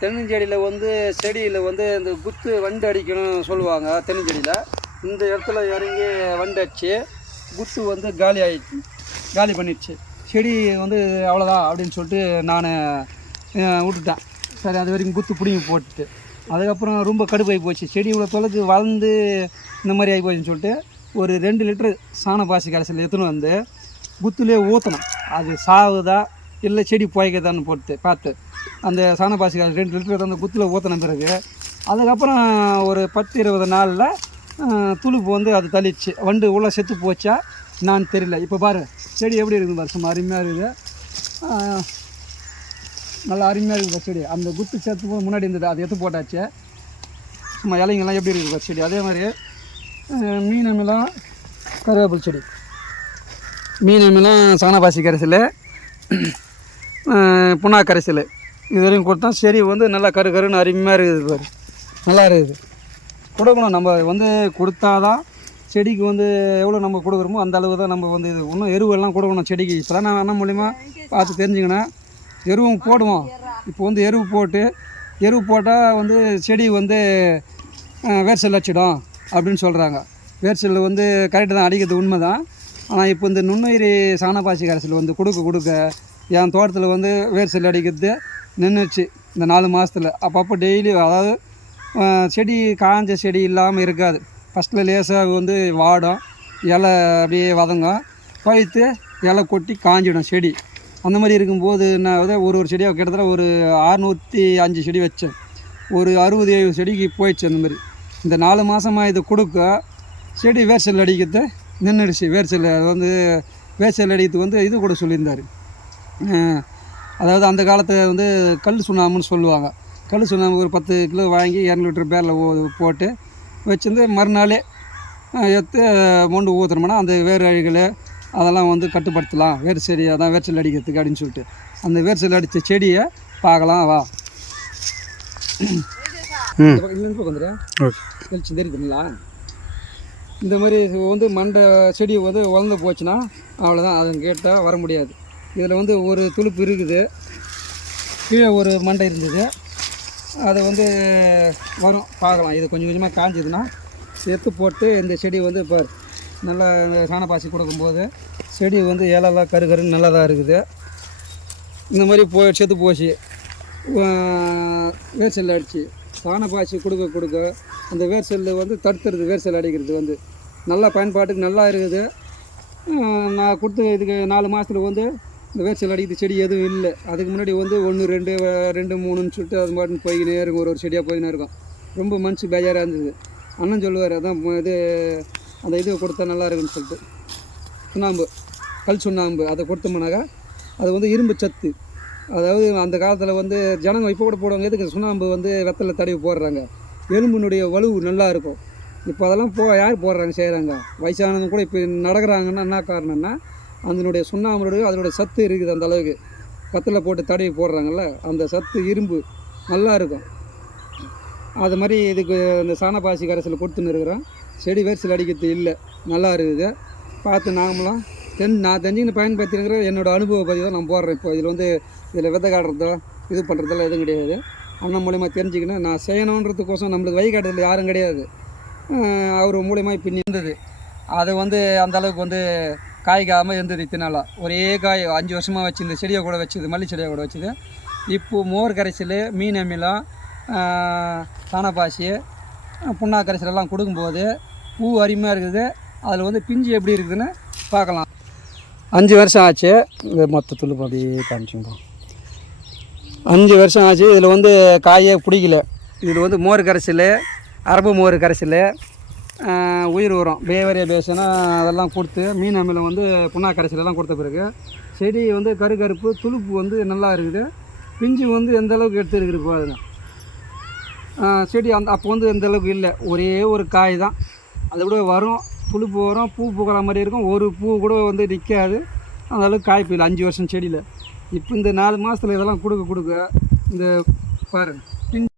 தென்னஞ்செடியில் வந்து செடியில் வந்து இந்த குத்து வண்டு அடிக்கணும்னு சொல்லுவாங்க தென்னஞ்செடியில் இந்த இடத்துல இறங்கி வண்டு அடிச்சு குத்து வந்து காலி ஆயிடுச்சு காலி பண்ணிடுச்சு. செடி வந்து அவ்வளோதான் அப்படின்னு சொல்லிட்டு நான் விட்டுட்டேன். சரி அது வரைக்கும் குத்து பிடிங்கி போட்டுட்டு. அதுக்கப்புறம் ரொம்ப கடுப்பாகி போச்சு. செடி இவ்வளோ தொலைக்கு வளர்ந்து இந்த மாதிரி ஆகி போச்சுன்னு சொல்லிட்டு ஒரு ரெண்டு லிட்டரு சாண பாசி கரைசல் எடுத்துன்னு வந்து குத்துலேயே ஊற்றணும் அது சாகுதா இல்லை செடி புழைக்குதான்னு போட்டு பார்த்து. அந்த சாண பாசி ரெண்டு லிட்டர் அந்த குத்தில் ஊற்றின பிறகு அதுக்கப்புறம் ஒரு பத்து இருபது நாளில் துளுப்பு வந்து அது தள்ளிச்சு வண்டு உள்ளே செத்து போச்சா நான் தெரியல. இப்போ பாரு செடி எப்படி இருக்குது பாரு சும்மா அருமையாக இருக்குது. நல்லா அருமையாக இருக்குது செடி. அந்த குத்து செத்து முன்னாடி இருந்தது அது எடுத்து போட்டாச்சு. சும்மா இலைங்கெல்லாம் எப்படி இருக்குது செடி. அதே மாதிரி மீனமெல்லாம் மீன் கருவேப்பிலை செடி. மீன் சாணபாசி கரைசல் புண்ணா கரைசல் இது கொடுத்தா செடி வந்து நல்லா கரு கருன்னு அருமையாக இருக்குது பாரு. நல்லா இருக்குது. கொடுக்கணும். நம்ம வந்து கொடுத்தாதான் செடிக்கு வந்து எவ்வளோ நம்ம கொடுக்குறோமோ அந்த அளவு தான் நம்ம வந்து இது. இன்னும் எருவெல்லாம் கொடுக்கணும் செடிக்கு. இப்போ தான் நான் அண்ணன் மூலிமா பார்த்து தெரிஞ்சுக்கினேன். எருவும் போடுவோம். இப்போ வந்து எருவு போட்டு எருவு போட்டால் வந்து செடி வந்து வேர்செல் அடிச்சிடும் அப்படின்னு சொல்கிறாங்க வேர்செல் வந்து கரெக்டு தான். அடிக்கிறது உண்மை தான் ஆனால் இப்போ இந்த நுண்ணுயிரி சாணப்பாசி கரைசல் வந்து கொடுக்க கொடுக்க என் தோட்டத்தில் வந்து வேர்செல் அடிக்கிறது நின்றுச்சு இந்த நாலு மாதத்தில் அப்பப்போ டெய்லி அதாவது செடி காஞ்ச செடி இல்லாமல் இருக்காது. ஃபஸ்ட்டில் லேசாக வந்து வாடும் இலை அப்படியே வதங்கும். பழுத்து இலை கொட்டி காஞ்சிடும் செடி. அந்த மாதிரி இருக்கும்போது நான் வந்து ஒரு ஒரு செடியாக கிட்டத்தட்ட ஒரு அறுநூற்றி அஞ்சு செடி வச்சேன். ஒரு அறுபது எழுபது செடிக்கு போயிடுச்சு அந்த மாதிரி. இந்த நாலு மாதமாக இது கொடுக்க செடி வேர்ச்சல் அடிக்கிறது நின்றுடுச்சு வேர்ச்சல் அது வந்து வேர்ச்சல் அடிக்கிறதுக்கு அடிக்கிறது வந்து இது கூட சொல்லியிருந்தார். அதாவது அந்த காலத்தை வந்து கல் சுண்ணாம்புன்னு சொல்லுவாங்க. கல் சுண்ணாம்பு ஒரு பத்து கிலோ வாங்கி இரநூறு லிட்டர் பேரில் போட்டு வச்சிருந்து மறுநாளே எடுத்து மொண்டு ஊற்றுனோம்னா அந்த வேர் அழிகளை அதெல்லாம் வந்து கட்டுப்படுத்தலாம். வேர் செடி அதான் வேர் செல் அடிக்கிறதுக்கு அப்படின்னு சொல்லிட்டு. அந்த வேர் செல் அடித்த செடியை பார்க்கலாம் வா. தெரியுதுங்களா இந்த மாதிரி வந்து மண்டை செடி வந்து வளர்ந்து போச்சுன்னா அவ்வளோதான் அதை கேட்டால் வர முடியாது. இதில் வந்து ஒரு துளுப்பு இருக்குது. கீழே ஒரு மண்டை இருந்தது. அதை வந்து வரும். பார்க்கலாம். இது கொஞ்சம் கொஞ்சமாக காஞ்சதுன்னா எடுத்து போட்டு இந்த செடி வந்து இப்போ நல்லா இந்த சாணப்பாசி கொடுக்கும்போது செடி வந்து இலெல்லாம் கரு கருன்னு நல்லா தான் இருக்குது. இந்த மாதிரி போ செத்து போச்சு. வேர்சல் அடித்து அடிச்சு. சாணப்பாசி கொடுக்க கொடுக்க அந்த வேர் வந்து தடுத்துறது வேர்சல் அடிக்கிறது வந்து. நல்லா பயன்பாட்டுக்கு நல்லா இருக்குது. நான் கொடுத்த இதுக்கு நாலு மாதத்துல வந்து இந்த வேர்ச்சல் அடிக்கிற செடி எதுவும் இல்லை. அதுக்கு முன்னாடி வந்து ஒன்று ரெண்டு ரெண்டு மூணுன்னு சொல்லிட்டு அது மாதிரி போய்கினே இருக்கும். ஒரு ஒரு செடியாக போயினே இருக்கும். ரொம்ப மனசு பேஜாராக இருந்தது. அண்ணன் சொல்லுவார் அதான் இது அந்த இது கொடுத்தா நல்லா இருக்குன்னு சொல்லிட்டு. சுண்ணாம்பு கல் சுண்ணாம்பு அதை கொடுத்தோம்னாக்கா அது வந்து இரும்பு சத்து. அதாவது அந்த காலத்தில் வந்து ஜனங்க இப்போ கூட போடுவாங்க எதுக்கு சுண்ணாம்பு வந்து வெத்தலை தடவி போடுறாங்க? எலும்பினுடைய வலுவு நல்லா இருக்கும். இப்போ அதெல்லாம் போ யார் போடுறாங்க செய்கிறாங்க வயசானவங்க கூட இப்போ நடக்கிறாங்கன்னா என்ன காரணம்னா அதனுடைய சுண்ணாம்புடைய அதனுடைய சத்து இருக்குது அந்த அளவுக்கு. கத்தில் போட்டு தடவி போடுறாங்கல்ல அந்த சத்து இரும்பு நல்லா இருக்கும். அது மாதிரி இதுக்கு இந்த சாணப்பாசி கரைசல் கொடுத்துன்னு இருக்கிறோம். செடி வேர்சல் அடிக்கிறது இல்லை நல்லா இருக்குது. பார்த்து நாங்களும் தென் நான் தெரிஞ்சுக்கின்னு பயன்படுத்திருக்கிற என்னோடய அனுபவ பதிவு தான் நான் போடுறேன் இப்போ. இதில் வந்து இதில் விதை காட்டுறதோ இது பண்ணுறதெல்லாம் எதுவும் கிடையாது. அண்ணன் மூலயமா தெரிஞ்சுக்கணும் நான் செய்யணுன்றதுக்கோசம் நம்மளுக்கு வழிகாட்டுதல் யாரும் கிடையாது. அவர் மூலயமா இப்போ இருந்தது அது வந்து அந்த அளவுக்கு வந்து காய்க்காமல் இருந்தது இத்தனை நாளா. ஒரே காய் அஞ்சு வருஷமாக வச்சு இந்த செடியை கூட வச்சுது மல்லி செடியை கூட வச்சுது. இப்போது மோர் கரைசல் மீன் அமிலம் சாணப்பாசி புண்ணா கரைசலெல்லாம் கொடுக்கும்போது பூ அருமையாக இருக்குது. அதில் வந்து பிஞ்சு எப்படி இருக்குதுன்னு பார்க்கலாம். அஞ்சு வருஷம் ஆச்சு. இந்த மொத்தத்தில் அப்படியே காமிச்சுங்க அஞ்சு வருஷம் ஆச்சு. இதில் வந்து காயே பிடிக்கல. இதில் வந்து மோர் கரைசல் அரபு மோர் கரைசல் உயிர் உரம் பேவரிய பேசுனா அதெல்லாம் கொடுத்து மீன் அமிலம் வந்து புண்ணா கரைசலெல்லாம் கொடுத்த பிறகு செடி வந்து கரு கருப்பு துளுப்பு வந்து நல்லா இருக்குது. பிஞ்சு வந்து எந்த அளவுக்கு எடுத்துருக்குது பாருங்க. செடி அந்த அப்போ வந்து எந்த அளவுக்கு இல்லை. ஒரே ஒரு காய் தான். அதை விட வரும் துளுப்பு வரும் பூ பூக்கிற மாதிரி இருக்கும். ஒரு பூ கூட வந்து நிற்காது அந்த அளவுக்கு காய்ப்பு இல்லை அஞ்சு வருஷம் செடியில். இப்போ இந்த நாலு மாதத்தில் இதெல்லாம் கொடுக்க கொடுக்க இந்த பாருங்கள்